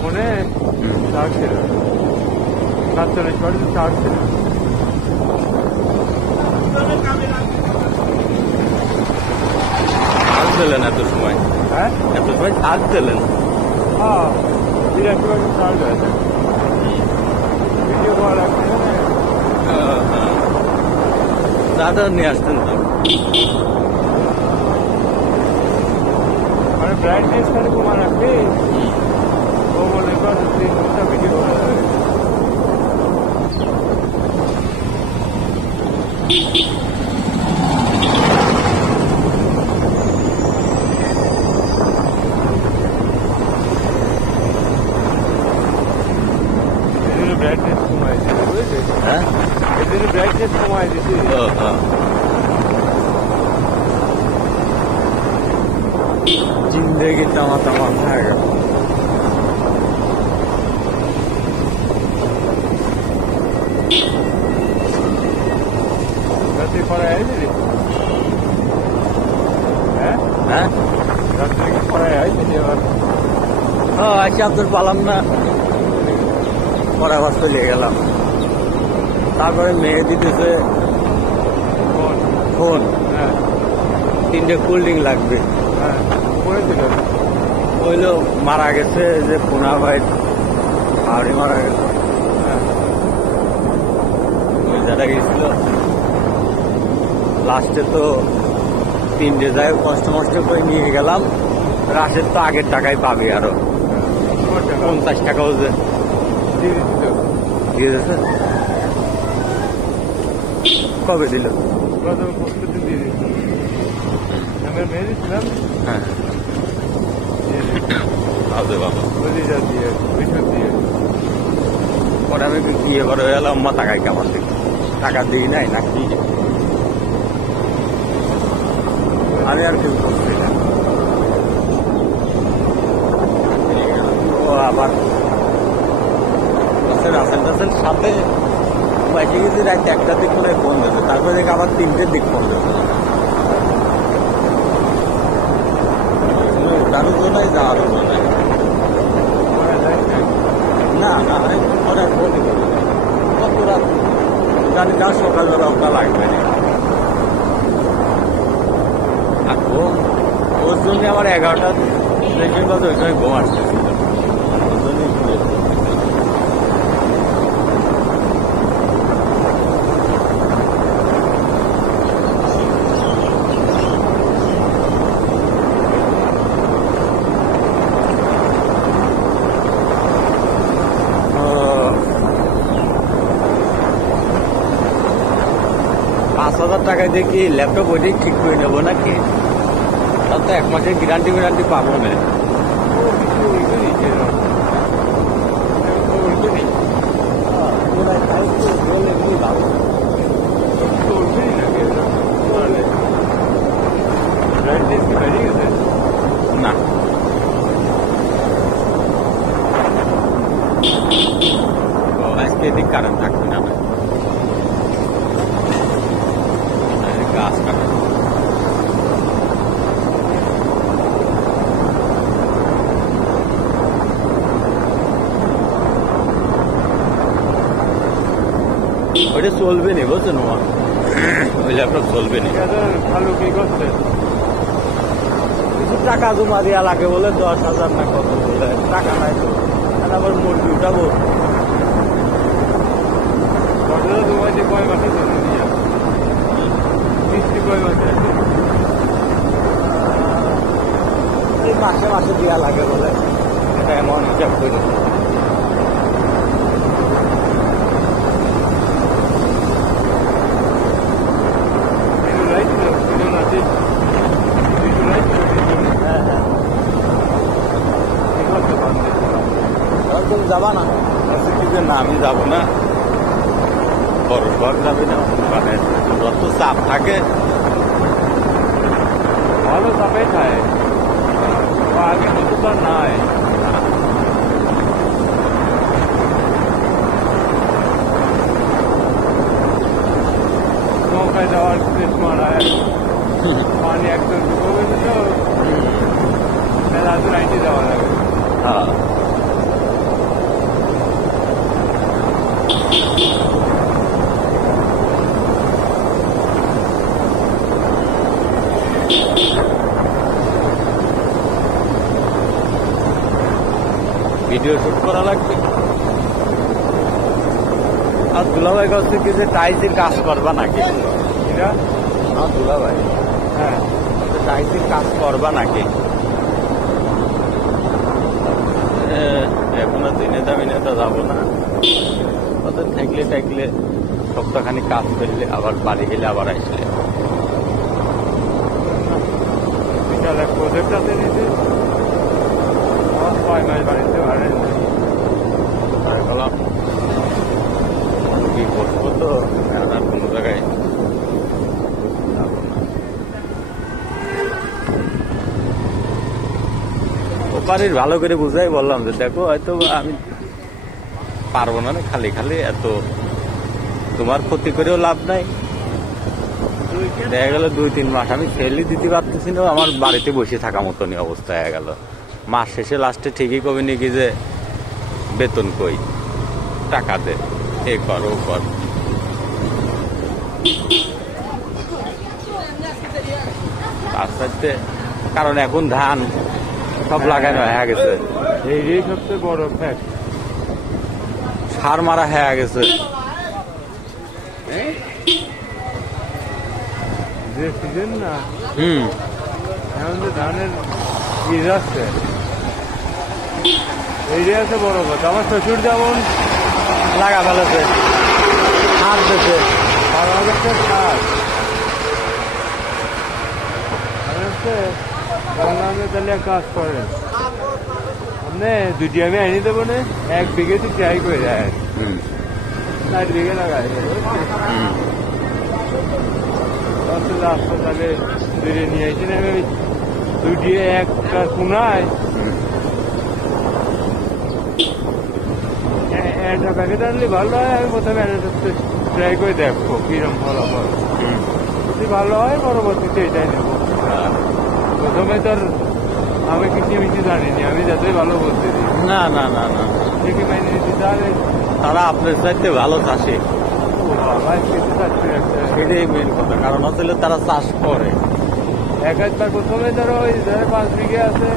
ফোনে চার্জ ছিল 47% চার্জ ছিল। চার্জ দিলেন এত সময়? হ্যাঁ, এত সময় চার্জ দিলেন? হ্যাঁ, 83% চার্জ হয়েছে। ভিডিও করা লাগছে দাদা নিয়ে আসতেন তো, মানে ব্রাইটনেস খালি কমা রাখবে। ও বলে ভিডিও করা যাবে। ব্রাইটনেস কমাই দিয়েছে, বুঝলি? হ্যাঁ এদের ব্রাইটনেস কমাই দিয়েছে। जिंदगी तमा तमाम है। रात्रि पढ़ा है जी? हैं? हैं? रात्रि की पढ़ा है जी और? हाँ, अच्छा अब्दुल पालम ना पढ़ा वास्ते ले गया लाम। ताकि मेहदी जैसे फोन 3 कोल्ड ड्रिंक লাগবে। হইলো মারা গেছে যে পুনা ভাই আড়ি মারা গেছে। যারা গেছিল লাস্টে তো 3 যায় কষ্ট মষ্ট করে নিয়ে গেলাম। রাশের তো আগের টাকাই পাবি আরো 50 টাকাও যে দিয়ে দিয়েছে। কবে দিল? হ্যাঁ পরে আমি বিয়ে করে এলাম মা টাকায় কেমন দিই টাকা দিই নাই নাকি আমি আর কেউ করছি না। ও আবার রাসেল টাসেল সাথে বাইকে গেছি রাত 1টার দিক করে ফোন দিয়েছে, তারপরে দেখে আবার 3টের দিক ফোন দিয়েছে। ওটারও তো নাই যাওয়ারও তো নাই। না না পরে ফোন কত রাত জানি না, সকালবেলা ওটা লাগবে না। আর ওর জন্য আমার 11টা দেখবেন কত ওই সময় ঘুম আসতেছিল। টাকায় দেখি ল্যাপটপ ওইটাই ঠিক করে নেবো নাকি? তার তো 1 মাসের গ্যারান্টি পাবো না। না আজকে এদিক কারেন্ট থাকবে না। গাছ কাটা ওইটা চলবে নি, বুঝছেন? ওই ল্যাপটপ চলবে নি। ভালো কি করছে? কিছু টাকা জমা দেওয়া লাগে বলে 10,000 না কত বলে, টাকা নাই তো। আবার মুরগি উঠাবো। কয় মাসে মিষ্টি কয় মাসে এই মাসে মাসে দেওয়া লাগে বলে, এটা এমন হিসাব করে। তুমি যাবা না? না আমি যাবো না। বড় শখ যাবে না মানে যত চাপ থাকে ভালো চাপে খায় আগে মতো তো আর নাই নৌকায় যাওয়ার শেষ মারায় পানি একদম ডুবে গেছিল মেলা রাইতে যাওয়া লাগে হ্যাঁ ভিডিও শুট করা লাগবে আর দুলাভাই কাছে কি যে টাইসের কাজ করবা নাকি এটা দুলাভাই হ্যাঁ টাইসের কাজ করবা নাকি এখন আর দিনে দামি নেতা যাবো না ওদের থাকলে থাকলে সপ্তাহখানি কাজ করলে আবার বাড়ি গেলে আবার আসলে বিশাল এক প্রজেক্ট আছে নিচে আমার 6 মাস বাড়িতে পারেন তাই বললাম কি বসবো তো আর কোনো জায়গায় ওপারের ভালো করে বুঝাই বললাম যে দেখো হয়তো আমি পারবো না খালি খালি এত তোমার ক্ষতি করেও লাভ নাই দেখা গেল 2-3 মাস আমি ফেলি দিতে পারতেছি না আমার বাড়িতে বসে থাকা মতনই অবস্থা হয়ে গেল মাস শেষে লাস্টে ঠিকই কবে নাকি যে বেতন কই টাকা দে এ কর ও কর তার সাথে কারণ এখন ধান সব লাগানো হয়ে গেছে এই সবচেয়ে বড় ফ্যাক্ট সার মারা হয়ে গেছে যে সিজন না এখন যে ধানের বীজ আসছে এইটাই আছে বড় কথা আমার শ্বশুর যেমন লাগা ফেলেছে সার দিতে 12,000 সার হচ্ছে বাংলাদেশে তাহলে এক কাজ করেন আপনি দুটি আমি আনি দেবো না 1 বিঘে তো ট্রাই করে যায় 4 বিঘে লাগাই রাস্তা তাহলে দূরে নিয়ে আসি না আমি দুটি একটা শোনায় একটা প্যাকেট আনলে ভালো হয় আমি প্রথমে ট্রাই করে দেখবো কিরম ফলাফল যদি ভালো হয় পরবর্তীতে এটাই নেবো প্রথমে তোর আমি কিছু মিষ্টি জানিনি আমি যাতে ভালো বলতে দিই না না না না ঠিকই মাইনে নিচ্ছি তাহলে তারা আপনার চাইতে ভালো চাষি বাবা খেতে চাচ্ছি একটা সেটাই মেন কথা কারণ আসলে তারা চাষ করে একবার প্রথমে ধরো ওই ধরো 5 বিঘে আছে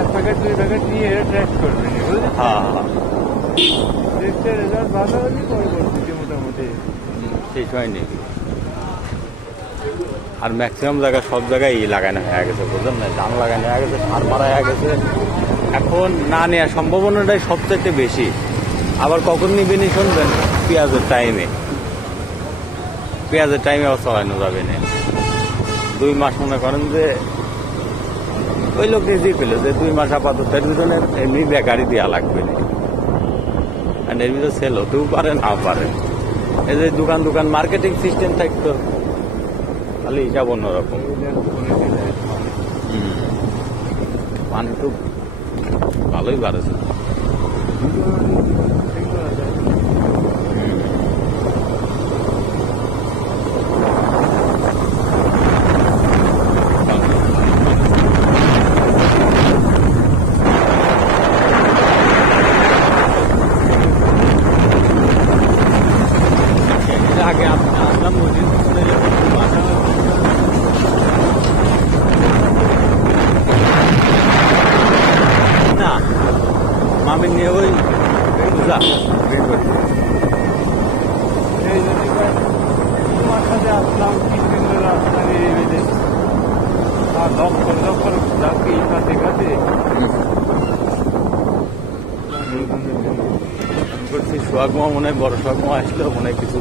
1 প্যাকেট 2 প্যাকেট নিয়ে ট্রেস্ট করবে বুঝলি হ্যাঁ হ্যাঁ দেখতে রেজাল্ট ভালো হলে পরবর্তীতে মোটামুটি শেষ হয়নি আর ম্যাক্সিমাম জায়গায় সব জায়গায় লাগানো হয়ে গেছে বুঝলেন না ধান লাগানো হয়ে গেছে সার মারা হয়ে গেছে এখন না নেওয়ার সম্ভাবনাটাই সবচেয়ে বেশি আবার কখন নিবেনি শুনবেন পেঁয়াজের টাইমে আবার চালানো যাবে না 2 মাস মনে করেন যে ওই লোক নিজেই পেল যে 2 মাস আপাতত এর ভিতরে এমনি বেকারি দেওয়া লাগবে না আর এর ভিতরে সেল হতেও পারে নাও পারে এই যে দোকান মার্কেটিং সিস্টেম থাকতো তাহলে হিসাব অন্যরকম পানি তো ভালোই বাড়েছে আগে আসলাম না মামি নিয়ে ওই পূজা এই জন্য তোমার সাথে আসলাম কি সুন্দর রাস্তা বেরিয়ে বেঁধে আর লক্ষ যাকে কাছে কাছে করছি সোহাগ মা মনে হয় বড় সোহাগ মা আসলো মনে হয় কিছু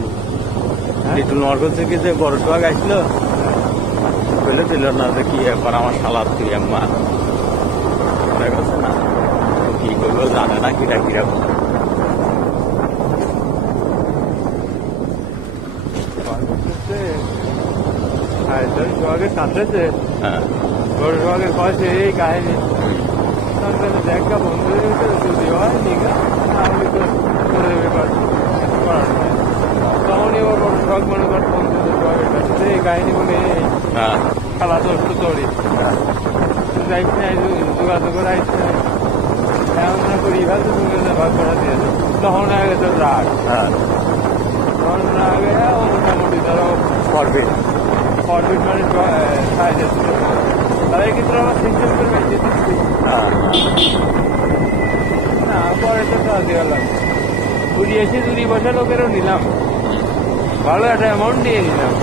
লিটল মার করছে কি যে বড় সোহাগ আসলো বলে দিল না যে কি এখন আমার সালাদ তুই আম্মা মনে করছে না কি করবো জানে না কিরা কিরকম সোহাগের কাঁদতেছে, হ্যাঁ বড় সোহাগের পাশে এই কাহিনী দেখা বন্ধু যদি হয় ঠিক আছে, আমি তো করে দেবে তখনই ওর বড় শখ মনে কর বন্ধুদের সোহাগের কাছে এই কাহিনী বলে হ্যাঁ খেলা চলতো তোরই যাইস না যোগাযোগ করে আইস না এমন না করি ভাবছে তুমি ভাগ করা দিয়েছে তখন আগে তো রাগ হ্যাঁ তখন আগে ও মোটামুটি ধরো করবে ফরবিট মানে সাইজ আছে তাদের কিন্তু আমার সিস্টেম করে বেঁচে দিচ্ছি না পরে তো কাজ গেলাম ঘুরি এসে 2 বছর লোকেরও নিলাম ভালো একটা অ্যামাউন্ট দিয়ে নিলাম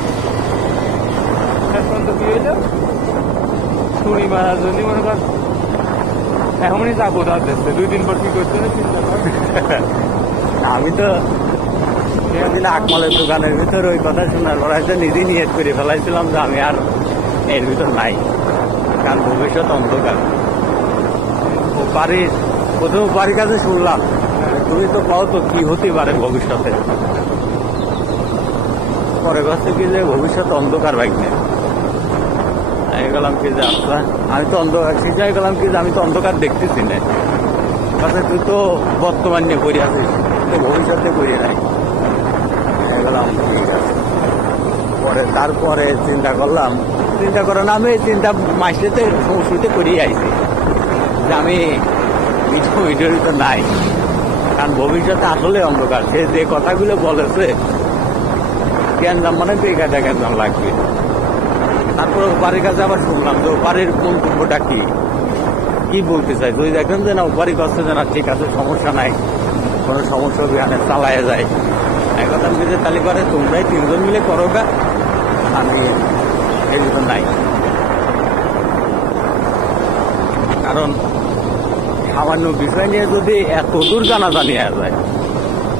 এখন তো কি হইল ছুরি মারার জন্য মনে কর এখনই চাকু দাঁত দিচ্ছে 2 দিন পর কি করছে না চিন্তা কর আমি তো সেদিন আকমালের দোকানের ভিতর ওই কথা শোনার পর হয়তো নিজেই নিয়ত করে ফেলাইছিলাম যে আমি আর এর ভিতর নাই, কারণ ভবিষ্যৎ অন্ধকার। ও বাড়ির প্রথম বাড়ির কাছে শুনলাম তুমি তো পাও তো কি হতে পারে ভবিষ্যতে, পরে কাছে কি যে ভবিষ্যৎ অন্ধকার বাইক নেই। আমি গেলাম কি যে আচ্ছা আমি তো অন্ধকার শিখাই গেলাম কি যে আমি তো অন্ধকার দেখতেছি না, কাছে তুই তো বর্তমান নিয়ে পড়ে আছিস, তো ভবিষ্যতে পড়ে নাই। গেলাম ঠিক আছে, পরে তারপরে চিন্তা করলাম, চিন্তা করে না আমি চিন্তা মাসেতে শুতে করিয়ে আইছি যে আমি ভিডিওর তো নাই, কারণ ভবিষ্যতে আসলে অন্ধকার। সে যে কথাগুলো বলেছে জ্ঞান দাম মানে বেকারটা জ্ঞান দাম লাগবে। তারপর বাড়ির কাছে আবার শুনলাম যে বাড়ির মন্তব্যটা কি বলতে চাই, তুই দেখেন যে না বাড়ি কাছে যে না ঠিক আছে সমস্যা নাই, কোনো সমস্যা বিহানে চালায় যায়। এক কথা আমি যে তালি করে তোমরাই 3 জন মিলে করো গা, আমি এই ভিতর নাই। কারণ সামান্য বিষয় নিয়ে যদি এত দূর জানা জানিয়ে যায়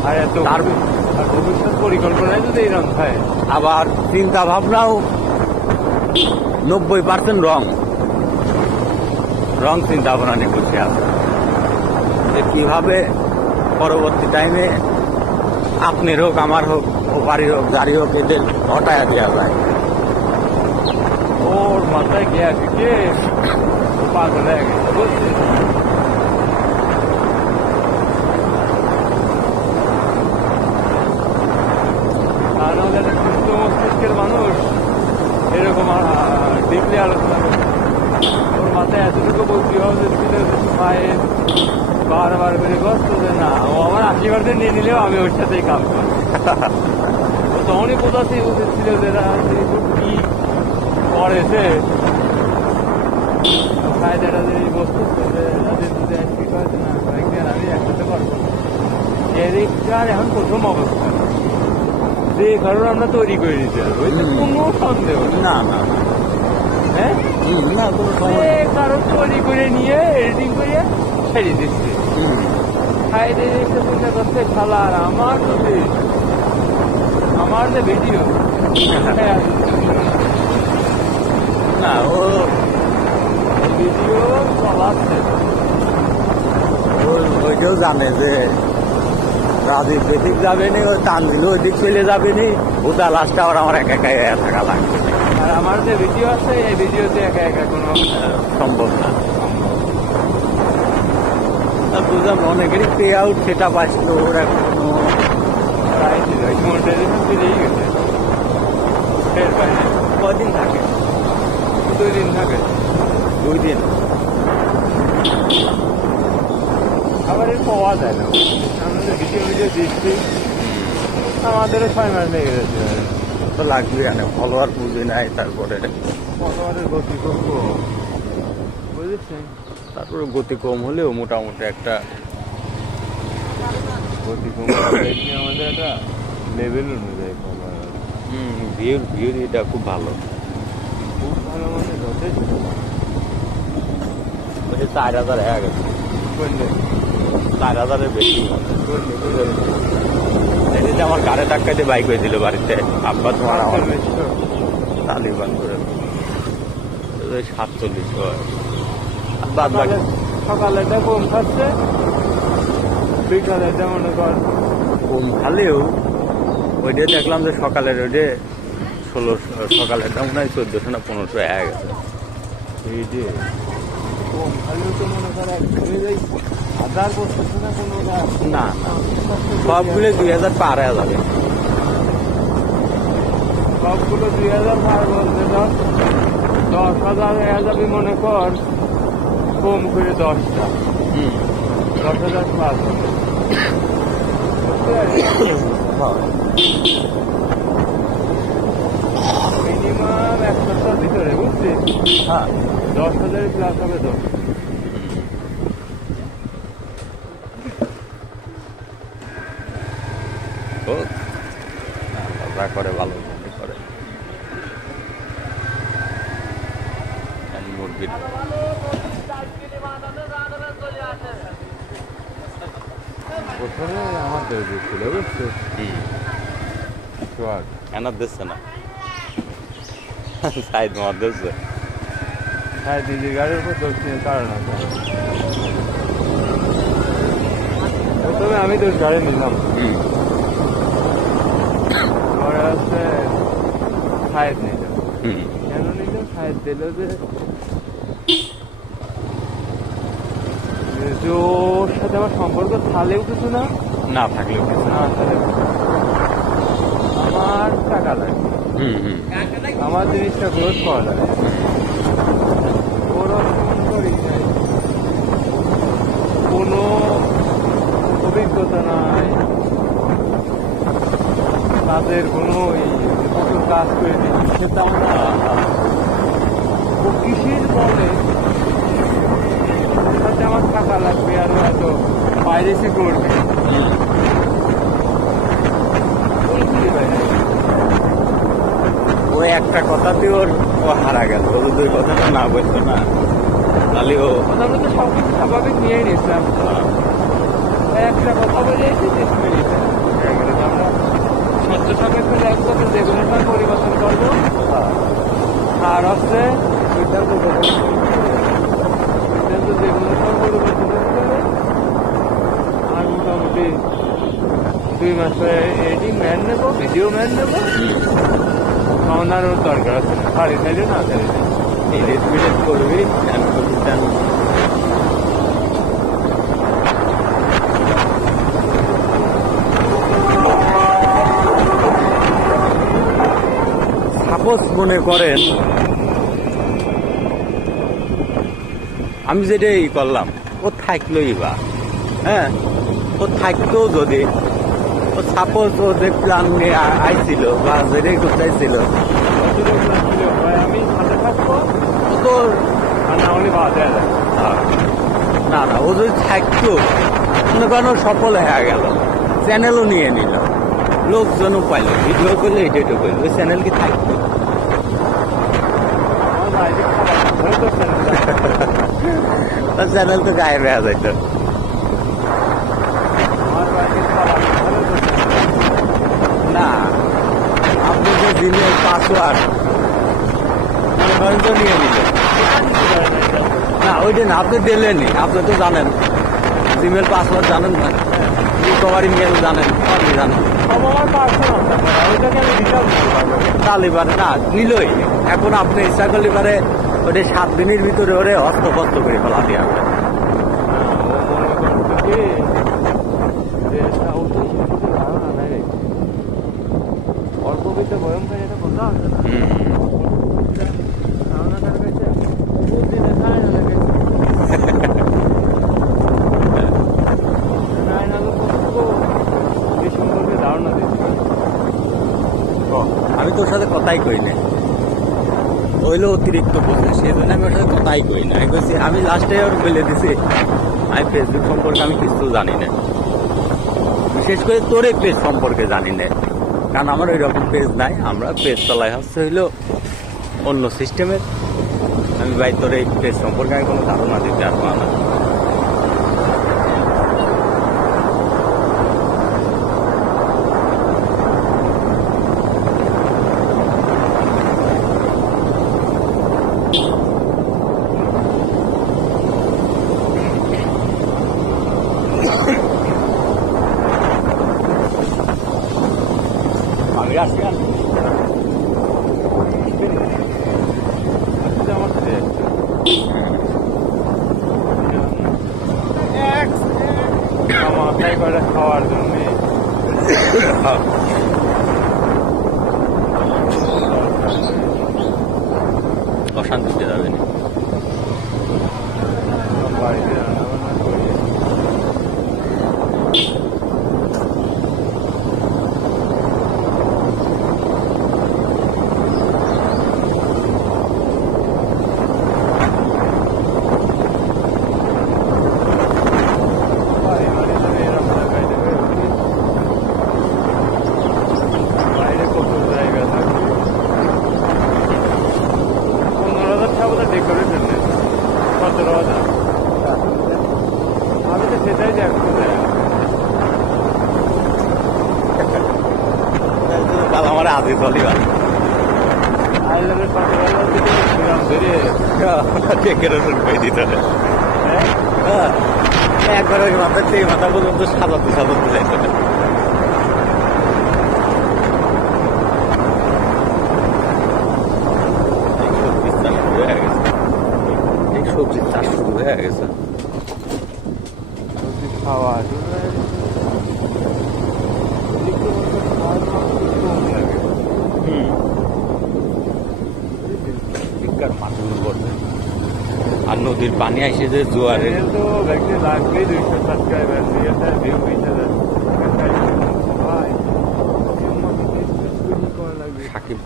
আর এত আর ভবিষ্যৎ পরিকল্পনায় যদি এরকম হয়, আবার চিন্তা ভাবনাও 90% রং চিন্তা ভাবনা নিয়ে বসে আছে যে কিভাবে পরবর্তী টাইমে আপনার হোক আমার হোক ও বাড়ির হোক যারই হোক এদের হটায়া দেওয়া যায়। ওর মাথায় গিয়ে কে পাগল হয়ে গেছে বুঝছি। আর আমাদের সুস্থ মস্তিষ্কের মানুষ এরকম ডিপলি আলোচনা করে, ওর মাথায় এতটুকু বুদ্ধি হবে যে পায়ে বারবার করে বসতো যে না ও আমার আশীর্বাদে নিয়ে নিলেও আমি ওর সাথেই কাজ করবো। তখনই বোঝাতেই উচিত ছিল যে কি করেছে ফায়দাটা যে বস্তু না কয়েকদিন আমি একসাথে করবো এদিকটার এখন প্রথম অবস্থা যে কারণে আমরা তৈরি করে দিতে পারবো কোনো সন্দেহ না না হ্যাঁ না কোনো কারণ তৈরি করে নিয়ে এডিটিং করে ছেড়ে দিচ্ছে খাইতে চিন্তা করতে খালা আর আমার যে ভিডিও না ও ভিডিও চলাচ্ছে ওইটাও জানে যে রাজীব বেদিক যাবে নি, ওই তানজিল ওই দিক চলে যাবে নি, ওটা লাস্টে আবার আমার একা একা থাকা লাগবে। আর আমার যে ভিডিও আছে এই ভিডিওতে একা একা কোনো সম্ভব না। বুঝলাম অনেকেরই পে আউট সেটা পাচ্ছিল, ওরা কোনো কদিন থাকে 2 দিন থাকে 2 দিন আবার এর পাওয়া যায় না। আমরা যে ভিডিও দিচ্ছি আমাদেরও 6 মাস লেগে যাচ্ছে, তো লাগবে না, ফলোয়ার বুঝি নাই, তারপরে ফলোয়ারের গতি করবো বুঝেছেন, তারপরে গতি কম হলেও মোটামুটি একটা গতি কম আমাদের একটা লেভেল অনুযায়ী ফলোয়ার ভিউর এটা খুব ভালো, খুব ভালো মানে যথেষ্ট 4000 হয়ে গেছে, 4000-এর বেশি। সেদিন আমার গাড়ি ধাক্কাতে বাইক হয়েছিল বাড়িতে, আব্বা তোমার তালিবান করে 47 হয়। সকালেটা কম খাচ্ছে, বিকালেটা মনে কর কম খালেও ওইটা দেখলাম যে সকালের ওইটা 1600, সকালেরটা মনে হয় 1400 না 1500 হয়ে গেছে। এই যে কম খালেও তো মনে করে একদমই যাই হাজার বসতেছে না কোনো না না, সবগুলো 2000 পার হয়ে যাবে। সবগুলো 2000 পার বলতে ধর 10,000 হয়ে যাবে মনে কর, কম করে 10টা 10,000 পার হবে। মিনিমাম 1 সপ্তাহের ভিতরে বুঝছিস? হ্যাঁ 10,000 প্লাস হবে তো। যা করে ভালো করে। মুরগির প্রথমে আমাদের ছিল বুঝছিস? সোয়াদ এনার দিচ্ছে না, সাইড মার দিচ্ছে। হ্যাঁ দিদির গাড়ির উপর দোষ নিয়ে কারণ আছে। প্রথমে আমি তোর গাড়ি নিলাম, পরে হচ্ছে সাইড নিলাম। কেন নিলাম? সাইড দিল যে ওর সাথে আমার সম্পর্ক থালেও কিছু না, না থাকলেও কিছু না থাকলেও আমার টাকা লাগে, আমার জিনিসটা গ্রোথ করা লাগে। ওরা ফোন করি নাই, কোনো অভিজ্ঞতা নাই, তাদের কোনো কত কাজ করে দিচ্ছি সেটা আমার ও কিসের বলে সাথে আমার টাকা লাগবে আর হয়তো পাইরেসি করবে। ওই একটা কথাতে ওর ও হারা গেল, ও যদি ওই কথাটা না বলতো না তাহলে ও আমরা তো সব কিছু স্বাভাবিক নিয়ে নিয়েছিলাম, একটা কথা বলে এসে শেষ করে নিয়েছিলাম। আমরা সত্য সাপেক্ষ দেখবো তো যেগুলো সব পরিবর্তন করবো, আর হচ্ছে সিদ্ধান্ত যেগুলো সব পরিবর্তন করতে হবে। আর মোটামুটি 2 মাসে এডিটিং ম্যান নেবো, ভিডিও ম্যান নেবো, খাওয়ানোর দরকার আছে না, শাড়ি চাইলে না চাইলে এডিট মিডিট করবি। সাপোজ মনে করেন আমি যেটা ই করলাম, ও থাকলোই বা হ্যাঁ, ও থাকতো যদি, ও সাপোজ ও যে প্ল্যান নিয়ে আইছিল বা যেটাই করতেছিল আমি সাথে থাকবো, ও তো আর না হলে বাদ দেওয়া যায়। না না, ও যদি থাকতো মনে করেন ও সফল হয়ে গেল, চ্যানেলও নিয়ে নিল, লোকজনও পাইল, ভিডিও করলে এটাইটা করলো, ওই চ্যানেল কি থাকতো? আমার বাইরে খাবার ধরে তো তার চ্যানেল তো গায়েব হয়ে যাইতো। আমার বাইরে খাবার ধরে তো না, আপনি যে জিমের পাসওয়ার্ড মনে করেন তো নিয়ে নিল, না ওইটা না, আপনি দিলেনই, আপনি তো জানেন জিমের পাসওয়ার্ড জানেন না, রিকভারি মেল জানেন, সবই জানেন, সব আমার পার্সোনাল ওইটাকে আমি রিটার্ন করতে পারবো। তাহলে পারে না নিলই। এখন আপনি ইচ্ছা করলে পারে ওটা 7 দিনের ভিতরে ওরে হস্তপত্র করে ফেলা দিয়ে আসবে। অল্প বিদ্যা ভয়ঙ্কর এটা বলতে হবে না। ধারণাটার কাছে বুদ্ধি দেখায় না লাগে। এই সম্পর্কে ধারণা দিচ্ছি। আমি তোর সাথে কথাই কই না, হইলো অতিরিক্ত বোঝে, সেই জন্য আমি ওর সাথে কথাই কই না। আমি কইছি, আমি লাস্টে ওর বলে দিছি আমি ফেসবুক সম্পর্কে আমি কিছু জানি না, বিশেষ করে তোর এই পেজ সম্পর্কে জানি না, কারণ আমার ওই রকম পেজ নাই, আমরা পেজ চলাই হচ্ছে হইলো অন্য সিস্টেমের। আমি ভাই তোর এই পেজ সম্পর্কে আমি কোনো ধারণা দিতে পারবো না। আমার সাথে মাথায় করে খাওয়ার জন্য অশান্তিতে যাবে না। বাড়িতে রান্নাবান্না করি। বাড়ি মানে তো এই রাস্তায় বাইরে বেরোচ্ছি। বাইরে কত জায়গা থাকে। 15,000 টাকা বোধহয় ডেকোরেশন নেই, 17,000। আমি তো সেটাই দেখতে চাই। কাল আমার আদি দলই ভালো আইল্যান্ডের 17,000 থেকে ঘুরাম ধরে ডেকোরেশন করে দিতে হবে। হ্যাঁ, একবার মাথার থেকে মাথা পর্যন্ত সাজাতে সাজাতে যাইতে হবে। সবজির চাষ শুরু হয়ে গেছে। সবজি খাওয়া মাঠগুলো করবে আর নদীর পানি আসে যে জোয়ারে তো দেখতে লাগবে 200 সাবস্ক্রাইবার দিয়ে ভিউ 20,000 সাকিব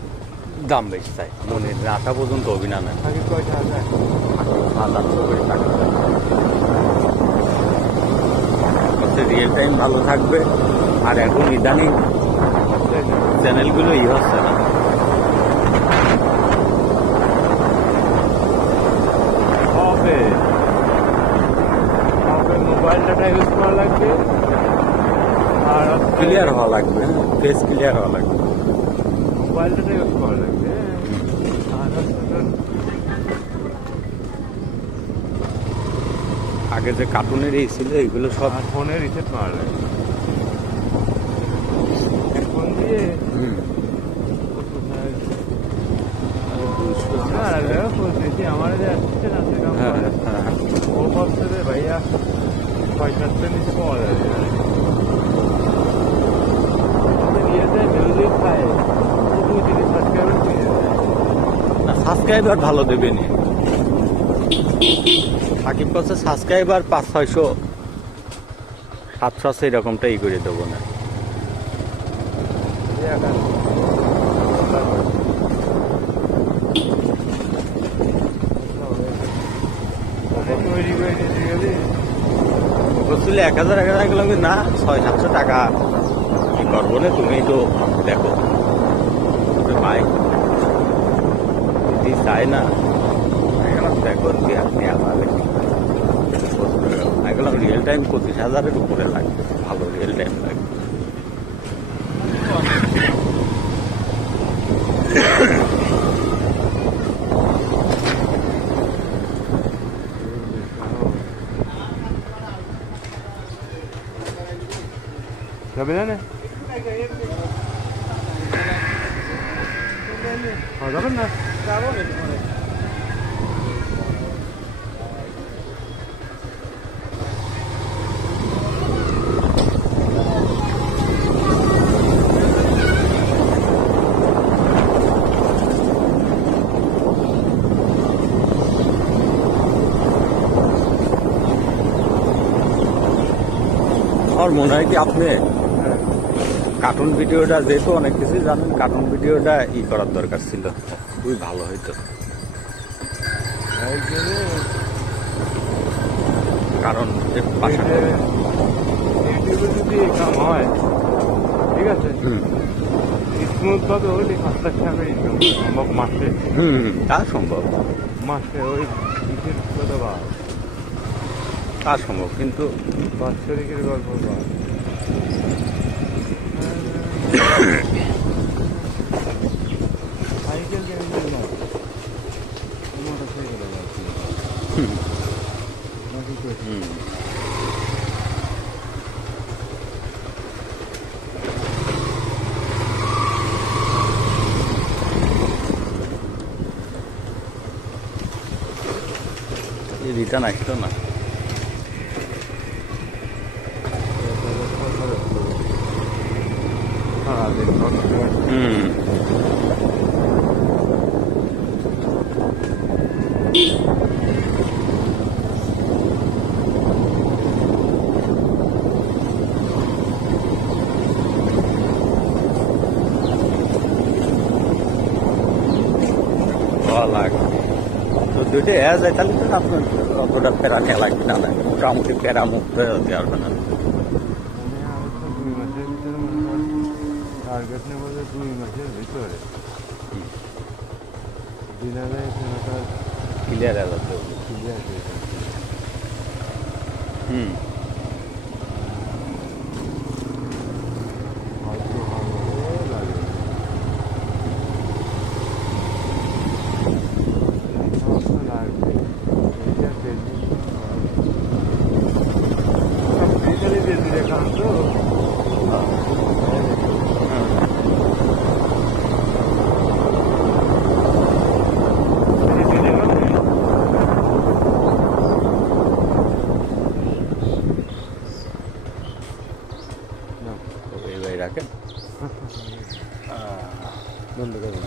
দাম বেশি চাই, মনের রাখা পর্যন্ত অভিনয় নেয়। সাকিব কয়টা হাজার? 1,000 করে টাকা হচ্ছে রিয়েল টাইম ভালো থাকবে। আর এখন ইদানিং চ্যানেলগুলো হচ্ছে না। হবে মোবাইল ডাটা ইউজ করা লাগবে আর ক্লিয়ার হওয়া লাগবে, ফেস ক্লিয়ার হওয়া লাগবে। মোবাইল ডাটা ইউজ করা লাগবে আর আগে যে কার্টুনের এই ছিল এগুলো সব ফোনে রিসেট মারা লাগবে। ফোন দিয়ে আমার যে আসছে না সেরকম ও ভাবছে যে ভাইয়া 5-7 নিচে পাওয়া যাবে নিয়ে যায় মিউজিক খায় 2-3 সাবস্ক্রাইবার পেয়ে যায়। সাবস্ক্রাইবার ভালো দেবেনি। সাকিব করছে সাবস্ক্রাইবার 500-600 700 এরকমটাই করে দেবো না। তৈরি করে নিতে গেলে বলছিল 1,000 গেলাম, না 600-700 টাকা কি করবো না, তুমি তো দেখো ভাই যদি চাই না দেখো আপনি আমার গেলাম রিয়েল টাইম 25,000-এর উপরে লাগবে, ভালো রিয়েল টাইম লাগবে। যাবে না যাবেন না যাবো আমার মনে হয় কি আপনি কার্টুন ভিডিওটা যেহেতু অনেক কিছুই জানেন, কার্টুন ভিডিওটা করার দরকার ছিল, খুবই ভালো হইতো। কারণ ইউটিউবে যদি কাম হয় ঠিক আছে, স্মুথ ভাবে হলে 5 লাখ টাকা ইনকাম সম্ভব মাসে। তা সম্ভব, মাসে ওই কিসের কথা বা তা সম্ভব, কিন্তু বাৎসরিকের গল্প বা সাইকেল কেন না মোটরসাইকেল রিটার্ন আসতো না। হুম। তো দুইটা এয়া যায় তাহলে তো আপনার অতটা প্যারা নেওয়া লাগবে না, মোটামুটি প্যারা মুক্ত হতে পারবে না। দুই মাসের ভিতরে মনে করেন টার্গেট নেবো যে 2 মাসের ভিতরে দিনারে ক্লিয়ার হয়ে যাচ্ছে। ক্লিয়ার হয়ে যাবে। হুম। হয়তো ভালো লাগে সমস্ত লাগবে এইটা ট্রেনিং বিকালে দিয়ে দিলে খান তো রাখেন বন্ধ করবেন